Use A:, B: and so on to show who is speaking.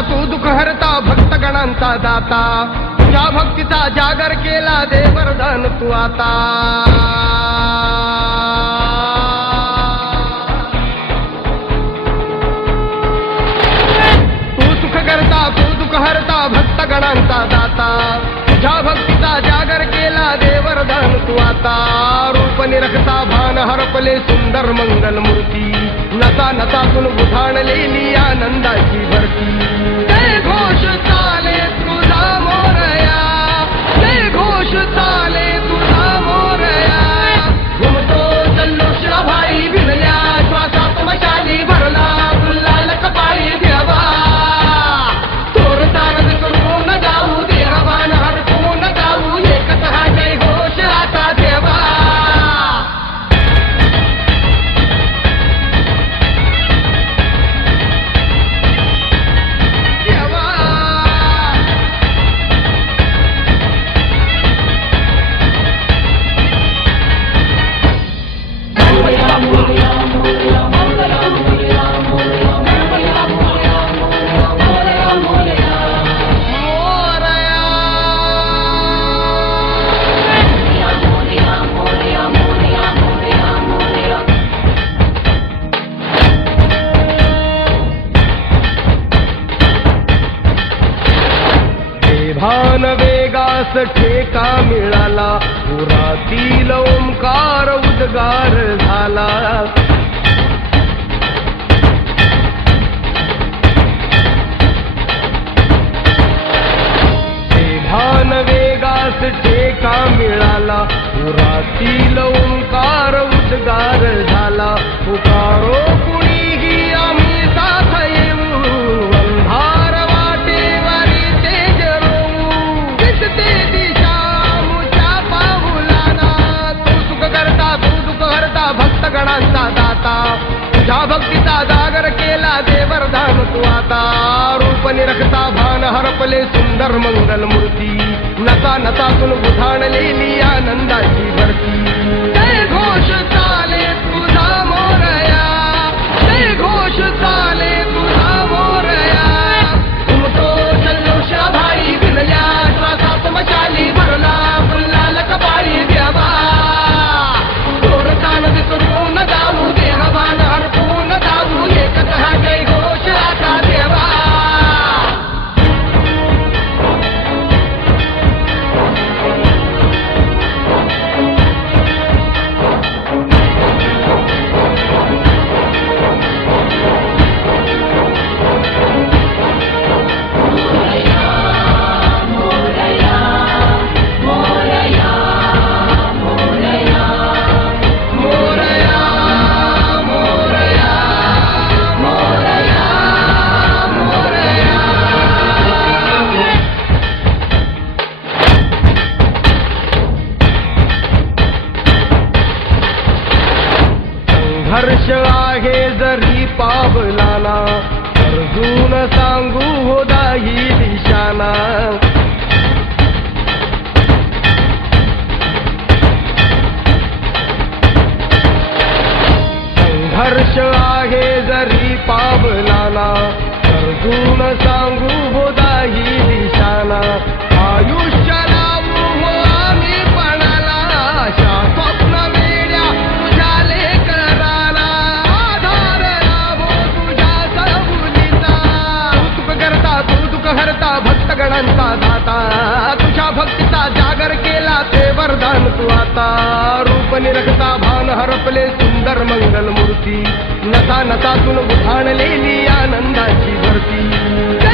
A: तू दुःख हरता भक्त गणांचा दाता. तुझ्या भक्तीचा जागर केला देवरदान तू आता. तू सुख करता तू दुःख हरता भक्त गणांचा दाता. तुझ्या भक्तीचा जागर केला देवरदान तू आता. रूप निरखता भान हरपले सुंदर मंगल मूर्ती नसा नसातून उधाणलेली ठेका मिळाला. पुरातील ओंकार उद्गार दान दे तू आता रूप निरखता भान हरपले सुंदर मंगल मूर्ती नता नसातून उधाणलेली आनंदाची भरती. तुझ्या जागर केला ते वरदान. तू आता रूप निरखता भान हरपले सुंदर मंगल मूर्ती नसा नसातून उधाणलेली आनंदाची भरती.